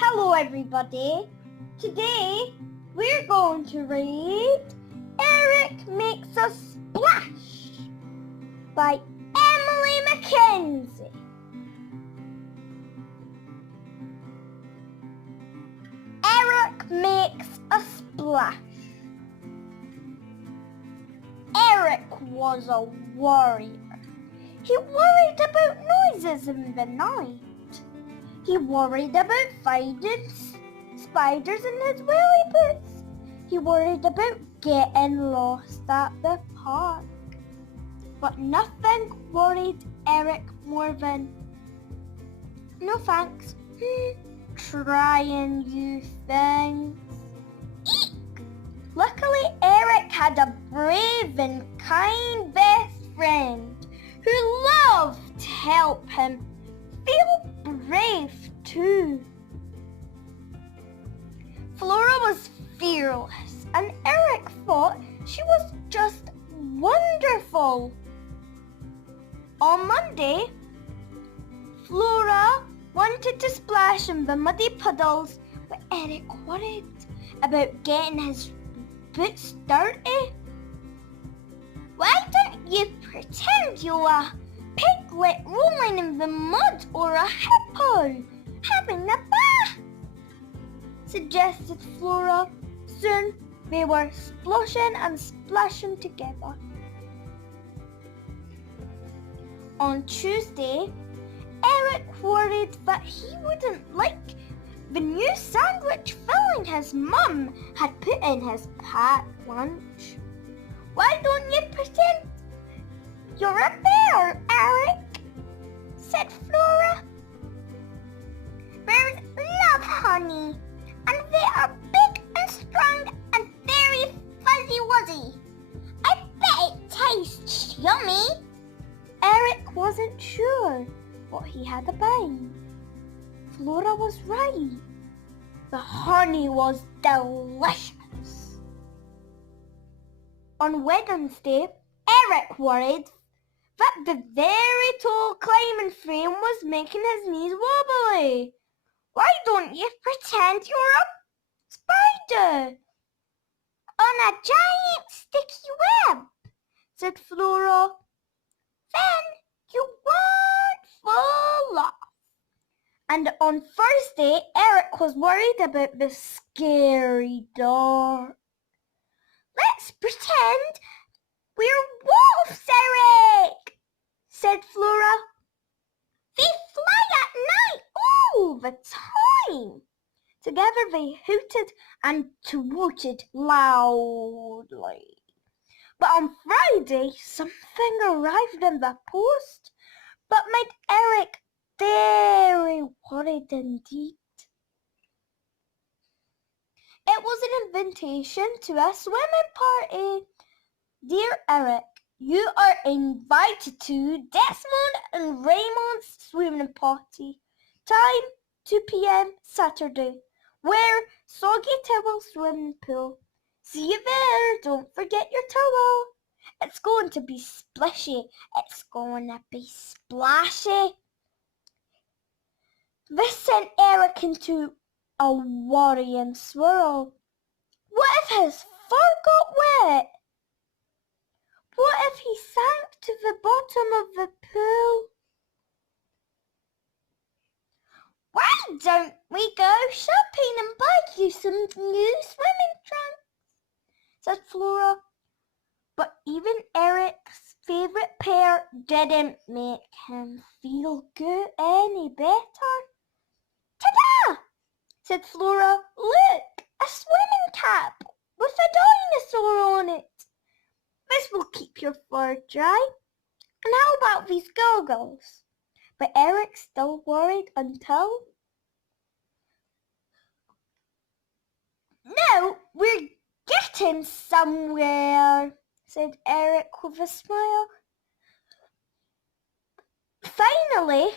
Hello everybody, today we're going to read Eric Makes a Splash by Emily Mackenzie. Eric Makes a Splash. Eric was a warrior. He worried about noises in the night. He worried about finding spiders in his willy boots. He worried about getting lost at the park. But nothing worried Eric more than, no thanks, trying new things. Eek! Luckily, Eric had a brave and kind best friend who loved to help him feel brave too. Flora was fearless, and Eric thought she was just wonderful. On Monday, Flora wanted to splash in the muddy puddles, but Eric worried about getting his boots dirty. Why don't you pretend you're a piglet rolling in the mud or a hippo having a bath? Suggested Flora. Soon they were sploshing and splashing together. On Tuesday, Eric worried that he wouldn't like the new sandwich filling his mum had put in his packed lunch. Why don't you pretend you're a bear, Eric? Said Flora. Bears love honey, and they are big and strong and very fuzzy-wuzzy. I bet it tastes yummy. Eric wasn't sure, but he had a bite. Flora was right. The honey was delicious. On Wednesday, Eric worried that the very tall climbing frame was making his knees wobbly. Why don't you pretend you're a spider on a giant sticky web? Said Flora. Then you won't fall off. And on Thursday, Eric was worried about the scary dark. Let's pretend we're wolves, Eric, said Flora. They fly at night all the time. Together they hooted and tooted loudly. But on Friday, something arrived in the post that made Eric very worried indeed. It was an invitation to a swimming party. Dear Eric, you are invited to Desmond and Raymond's swimming party. Time 2 p.m. Saturday. Wear soggy towel swimming pool. See you there. Don't forget your towel. It's going to be splishy. It's going to be splashy. This sent Eric into a worrying swirl. What if his fur got wet? What if he sank to the bottom of the pool? Why don't we go shopping and buy you some new swimming trunks? Said Flora. But even Eric's favourite pair didn't make him feel good any better. Ta-da! Said Flora. Look, a swimming cap with a dinosaur on it. This will keep your fur dry. And how about these goggles? But Eric still worried until... Now we're getting somewhere, said Eric with a smile. Finally,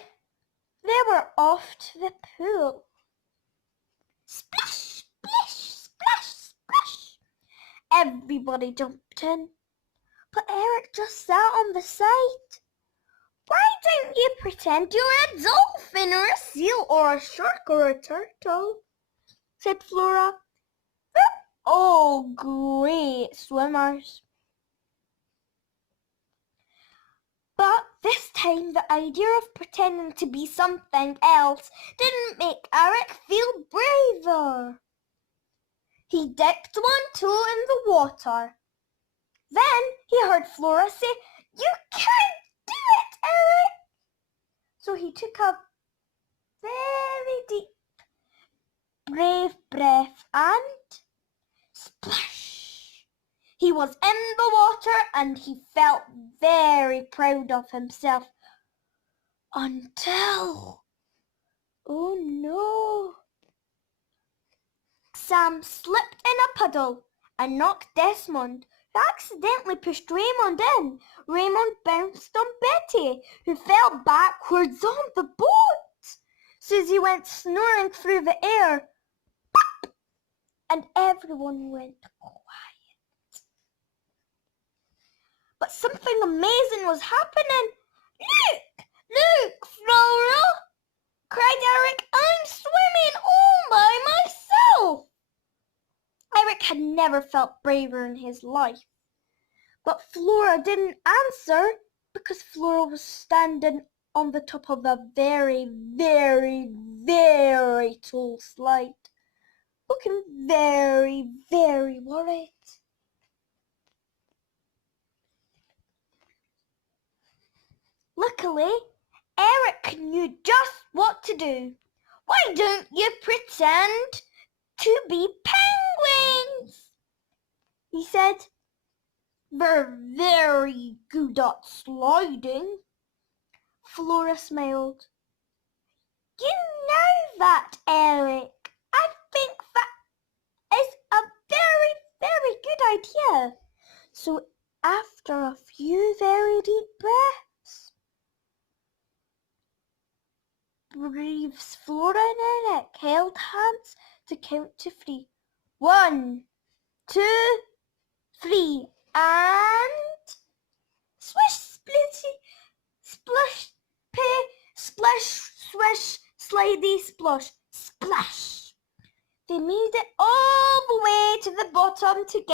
they were off to the pool. Splash, splash, splash, splash. Everybody jumped in, but Eric just sat on the side. Why don't you pretend you're a dolphin or a seal or a shark or a turtle? Said Flora. They're all great swimmers. But this time the idea of pretending to be something else didn't make Eric feel braver. He dipped one toe in the water. Then he heard Flora say, "You can't do it, Eric!" So he took a very deep, brave breath and splash! He was in the water and he felt very proud of himself until, oh no, Sam slipped in a puddle and knocked Desmond, who accidentally pushed Raymond in. Raymond bounced on Betty, who fell backwards on the boat. Susie went snoring through the air, and everyone went quiet. But something amazing was happening. Look, Flora! Cried Eric. I'm swimming all by myself. Eric had never felt braver in his life. But Flora didn't answer because Flora was standing on the top of a very, very, very tall slide, looking very, very worried. Luckily, Eric knew just what to do. Why don't you pretend to be penguins? He said. They're very good at sliding. Flora smiled. You know that, Eric. I think that is a very, very good idea. So after a few very deep breaths, breathes Flora and Eric held hands to count to 3. 1, 2, 3, and swish, splitty, splash, pay, splash, swish, slidey, splosh, splash. They made it all the way to the bottom together.